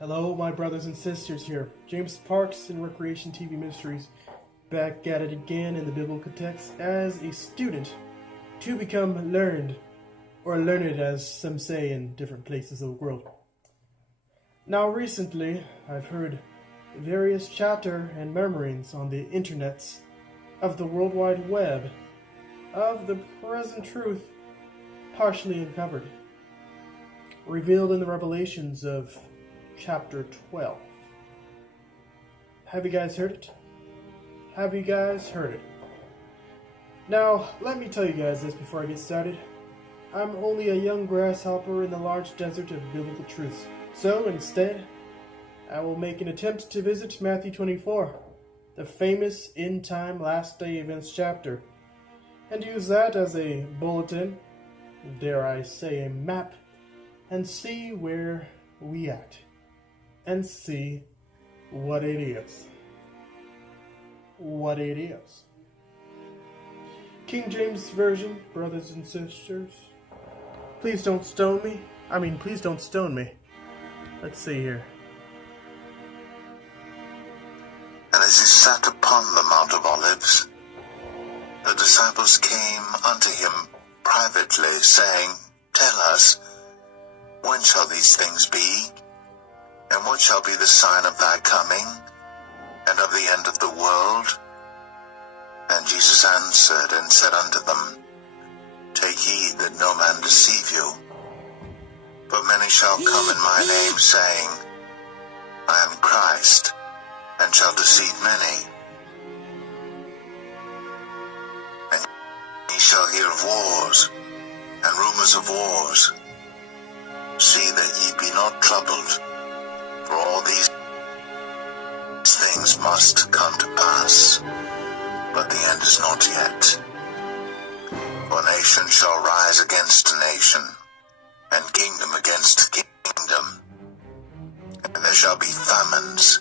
Hello, my brothers and sisters here. James Parks in Recreation TV Ministries, back at it again in the biblical text as a student to become learned, or learned as some say in different places of the world. Now recently, I've heard various chatter and murmurings on the internets of the World Wide Web of the present truth partially uncovered, revealed in the revelations of Chapter 12. Have you guys heard it? Have you guys heard it? Now, let me tell you guys this before I get started. I'm only a young grasshopper in the large desert of biblical truths. So, instead, I will make an attempt to visit Matthew 24, the famous end-time last day events chapter, and use that as a bulletin, dare I say a map, and see where we at. And see what it is. What it is. King James Version, brothers and sisters. Please don't stone me. Please don't stone me. Let's see here. And as he sat upon the Mount of Olives, the disciples came unto him privately, saying, Tell us, when shall these things be? And what shall be the sign of thy coming, and of the end of the world? And Jesus answered and said unto them, Take heed that no man deceive you. For many shall come in my name, saying, I am Christ, and shall deceive many. And ye shall hear of wars, and rumors of wars. See that ye be not troubled. For all these things must come to pass, but the end is not yet. For nation shall rise against nation, and kingdom against kingdom. And there shall be famines,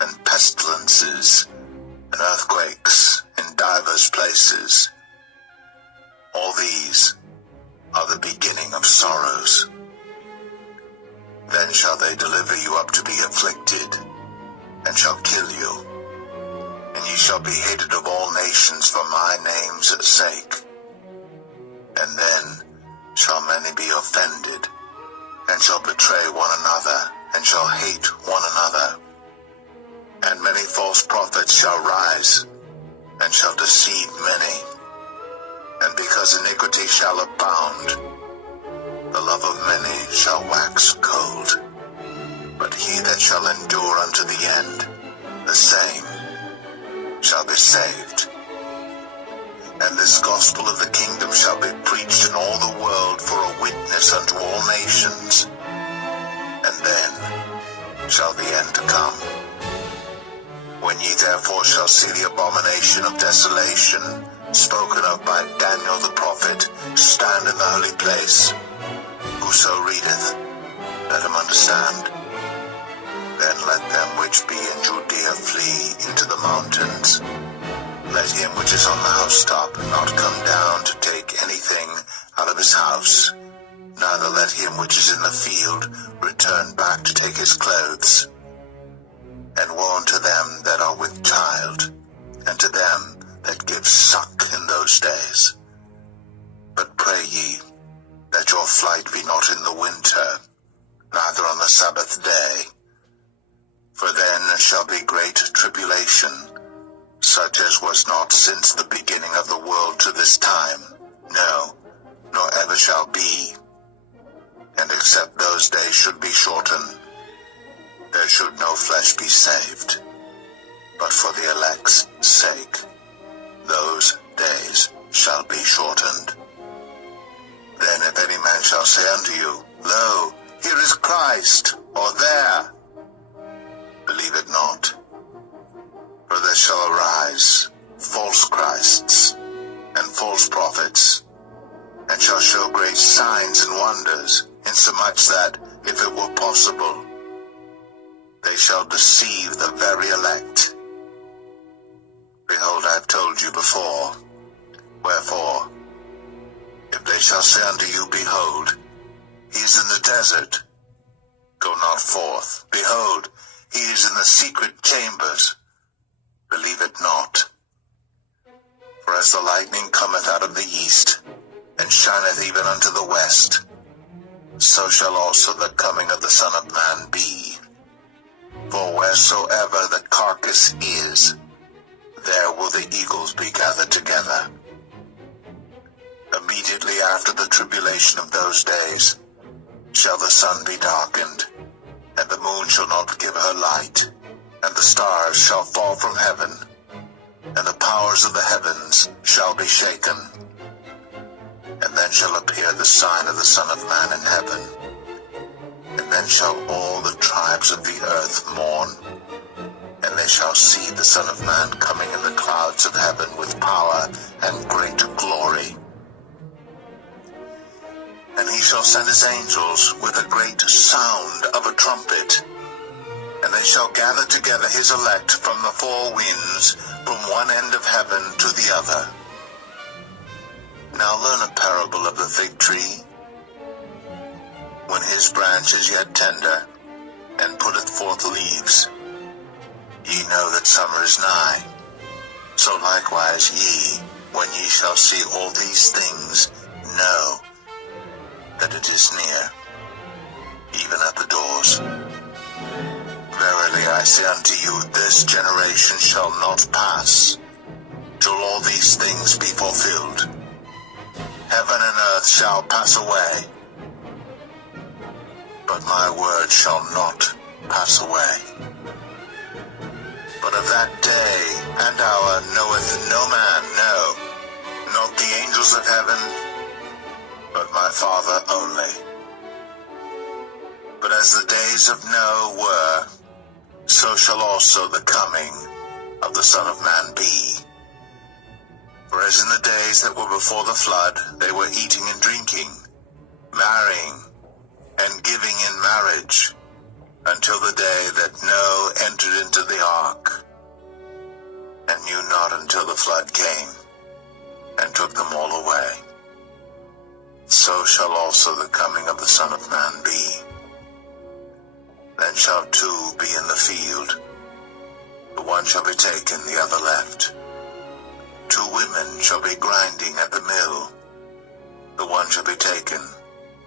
and pestilences, and earthquakes in divers places. All these are the beginning of sorrows. Then shall they deliver you up to be afflicted, and shall kill you. And ye shall be hated of all nations for my name's sake. And then shall many be offended, and shall betray one another, and shall hate one another. And many false prophets shall rise, and shall deceive many. And because iniquity shall abound, the love of many shall wax cold. But he that shall endure unto the end, the same shall be saved. And this gospel of the kingdom shall be preached in all the world for a witness unto all nations. And then shall the end come. When ye therefore shall see the abomination of desolation, spoken of by Daniel the prophet, stand in the holy place, whoso readeth, let him understand. Then let them which be in Judea flee into the mountains. Let him which is on the housetop not come down to take anything out of his house, neither let him which is in the field return back to take his clothes. And woe unto them that are with child, and to them that give suck in those days. But pray ye, that your flight be not in the winter, neither on the Sabbath day. For then shall be great tribulation, such as was not since the beginning of the world to this time, no, nor ever shall be. And except those days should be shortened, there should no flesh be saved. But for the elect's sake, those days shall be shortened. Then if any man shall say unto you, Lo, here is Christ, or there, believe it not. For there shall arise false Christs and false prophets, and shall show great signs and wonders, insomuch that, if it were possible, they shall deceive the very elect. Behold, I have told you before. Wherefore, if they shall say unto you, Behold, he is in the desert, Go not forth. Behold, he is in the secret chambers. Believe it not. For as the lightning cometh out of the east, and shineth even unto the west, so shall also the coming of the Son of Man be. For wheresoever the carcass is, there will the eagles be gathered together. Immediately after the tribulation of those days shall the sun be darkened, and the moon shall not give her light, and the stars shall fall from heaven, and the powers of the heavens shall be shaken. And then shall appear the sign of the Son of Man in heaven. And then shall all the tribes of the earth mourn, and they shall see the Son of Man coming in the clouds of heaven with power and great glory. And he shall send his angels with a great sound of a trumpet, and they shall gather together his elect from the four winds, from one end of heaven to the other. Now learn a parable of the fig tree. When his branch is yet tender, and putteth forth leaves, ye know that summer is nigh. So likewise ye, when ye shall see all these things, know that it is near, even at the doors. Verily I say unto you, this generation shall not pass, till all these things be fulfilled. Heaven and earth shall pass away, but my word shall not pass away. But of that day and hour knoweth no man, no, not the angels of heaven, but my Father only. But as the days of Noah were, so shall also the coming of the Son of Man be. For as in the days that were before the flood, they were eating and drinking, marrying, and giving in marriage, until the day that Noah entered into the ark, and knew not until the flood came, and took them all away. So shall also the coming of the Son of Man be. Then shall two be in the field, the one shall be taken, the other left. Two women shall be grinding at the mill, the one shall be taken,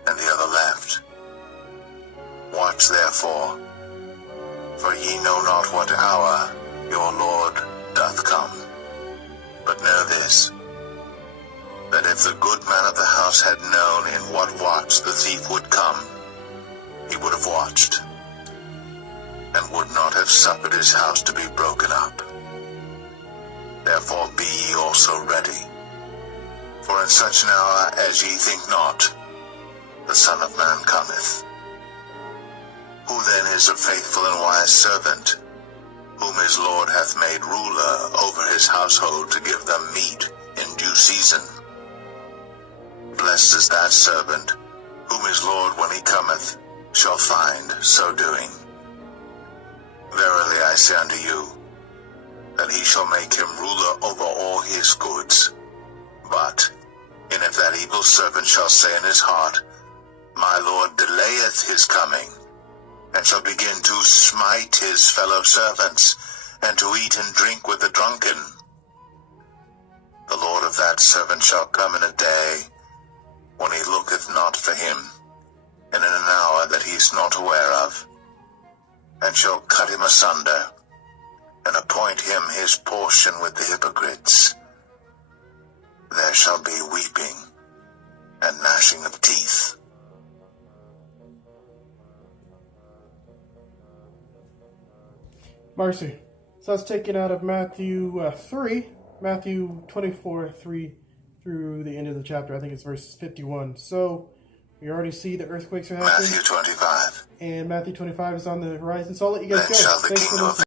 and the other left. Watch therefore, for ye know not what hour your Lord doth come. But know this, that if the good man of the house had known in what watch the thief would come, he would have watched, and would not have suffered his house to be broken up. Therefore be ye also ready, for in such an hour as ye think not, the Son of Man cometh. Who then is a faithful and wise servant, whom his Lord hath made ruler over his household to give them meat in due season? Blessed is that servant, whom his Lord, when he cometh, shall find so doing. Verily I say unto you, that he shall make him ruler over all his goods. But, and if that evil servant shall say in his heart, My Lord delayeth his coming, and shall begin to smite his fellow servants, and to eat and drink with the drunken, the Lord of that servant shall come in a day when he looketh not for him, and in an hour that he is not aware of, and shall cut him asunder, and appoint him his portion with the hypocrites. There shall be weeping and gnashing of teeth. Marcy. So that's taken out of Matthew 3, Matthew 24, 3 through the end of the chapter. I think it's verse 51. So we already see the earthquakes are happening. Matthew 25. And Matthew 25 is on the horizon. So I'll let you guys Then go. shall the Thanks for kingdom of listening.